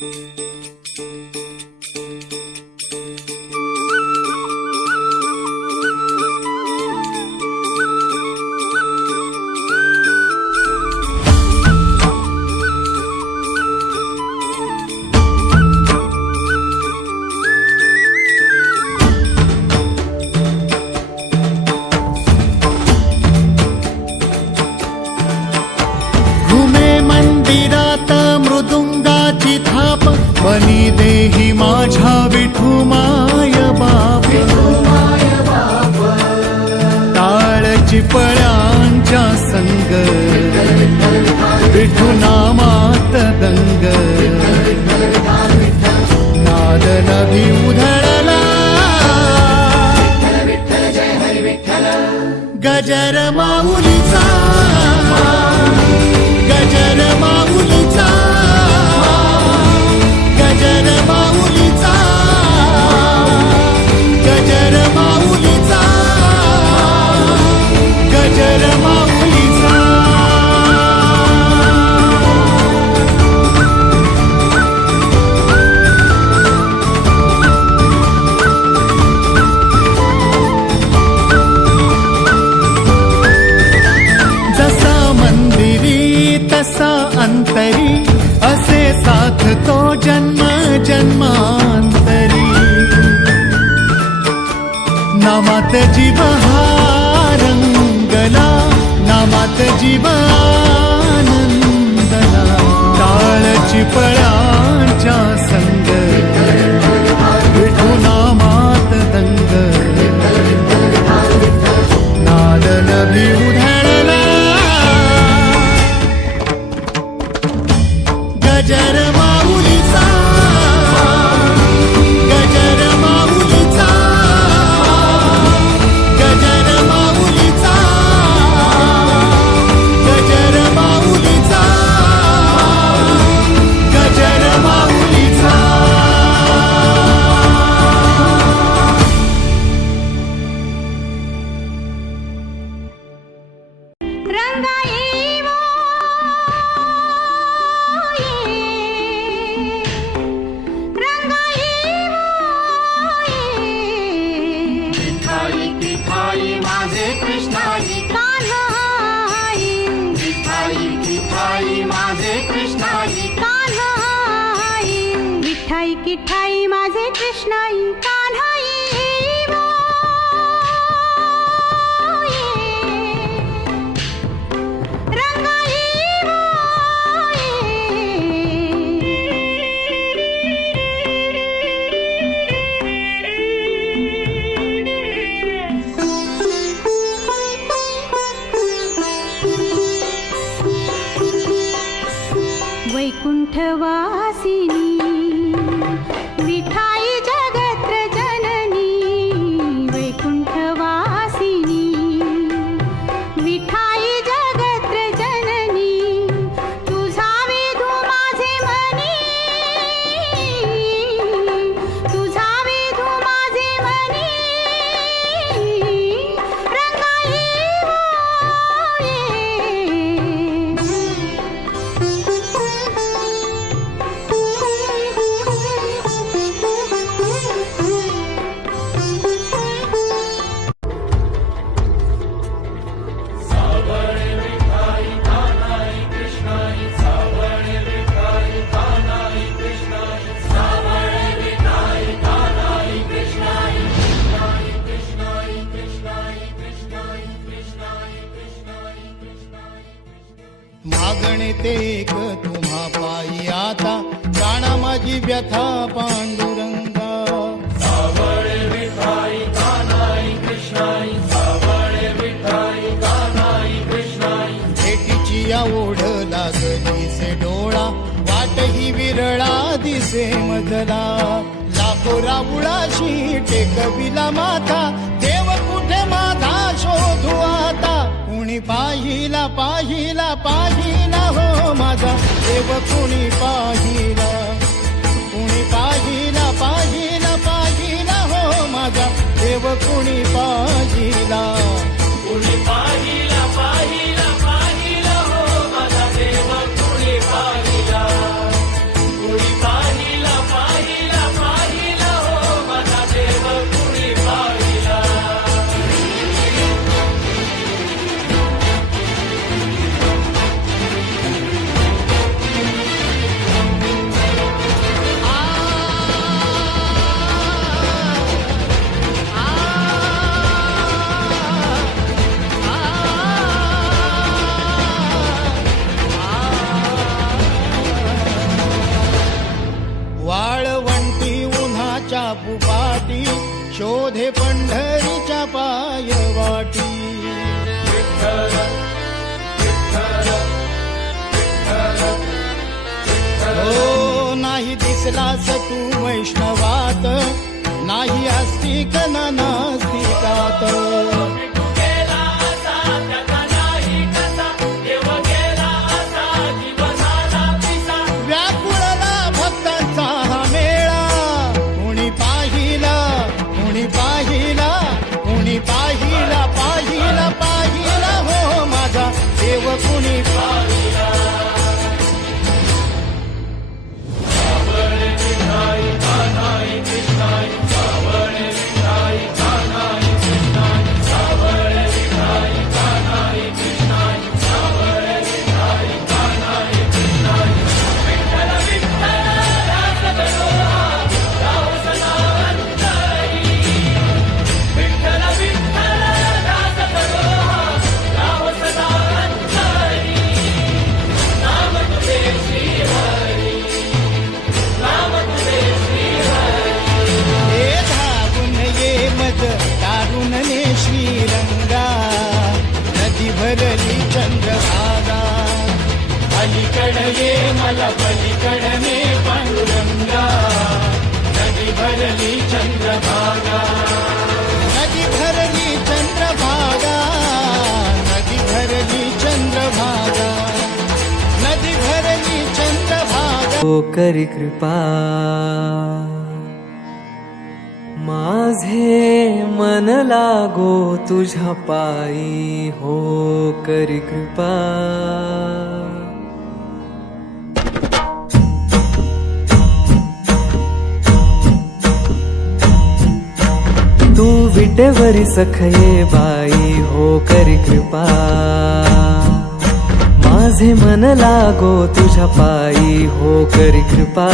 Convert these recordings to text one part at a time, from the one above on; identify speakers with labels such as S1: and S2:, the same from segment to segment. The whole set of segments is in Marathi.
S1: Música थाप बनी देही माझ्या विठू माय बाप. ताळ चिपळ्यांच्या संग. विठू नामात दंग. नाद नभी उधळला. गजर माऊलीचा
S2: माझे कृष्णाई
S3: कान्हाई
S1: मागणे ते एक तुम्हा पायी आता. प्राणा माझी व्यथा पांडुरंगा. भेटीची या ओढ लागली से डोळा. वाट ही विरळा दिसे मजला लाखो राबुळाशी टेकविला माथा. देव कुठे माझा शोधू आता? कुणी पाहिला पाहिला पाहिला हो माझा देव. कुणी पाहिला कुणी पाहिला पाहिला पाहिला हो माझा देव. कुणी
S4: पंढरीच्या पायवाटी हो नाही दिसलास तू वैष्णवात नाही आस्तिक न नास्तिकात. मला पलीकड ने पांडुरंगा नदी भरली चंद्रभागा. नदी भरली चंद्रभागा नदी भरली चंद्रभागा. नदी भरली चंद्रभागा.
S5: हो करी कृपा. माझे मन लागो तुझ्या पायी. हो करी कृपा. विटेवरी सखये बाई हो करी कृपा। माझे मन लागो तुझ्या पायी हो करी कृपा।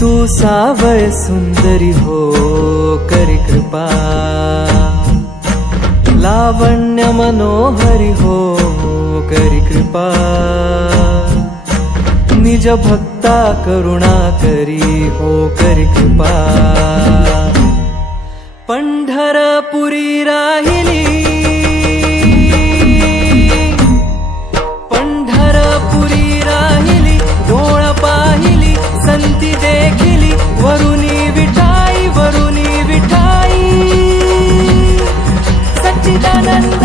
S5: तू सावळ सुंदरी हो करी कृपा। लावण्य मनोहरी हो करी कृपा। निज भक्ता करुणा करी हो करी कृपा। पंढरपुरी राहिली. पंढरपुरी राहिली डोळ पाहिली संती देखिली वरुणी विठाई वरुणी विठाई. सच्चिदानंद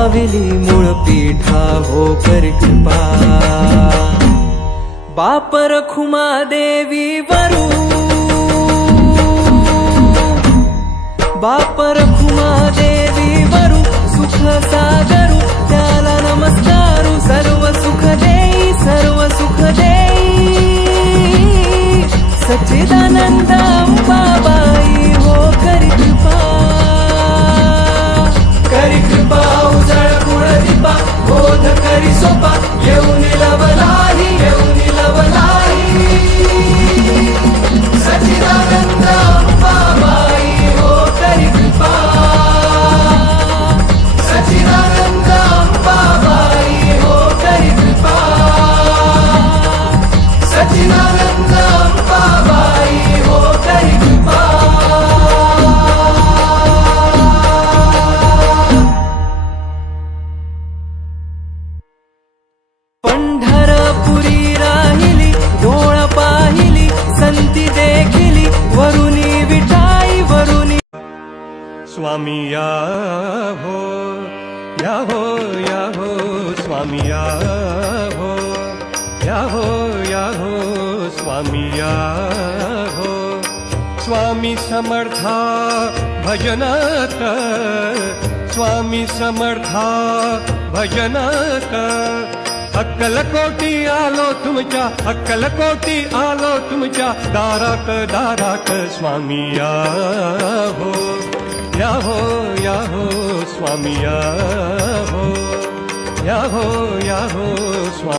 S5: आई मूळ पीठा हो कर कृपा. बापर खुमा देवी वरू. बापर खुमा देवी वरू सुख सागरू त्याला नमस्कारू सर्व सुख देई सर्व सुख देई. सच्चिदानंद बाबाई
S6: स्वामी या हो। स्वामी समर्था भजनात स्वामी समर्था भजनात अक्कलकोटी आलो अक्कलकोटी आलो तुमच्या दारात दारात स्वामी या हो। या हो या हो स्वामी या हो। या हो या हो स्वामी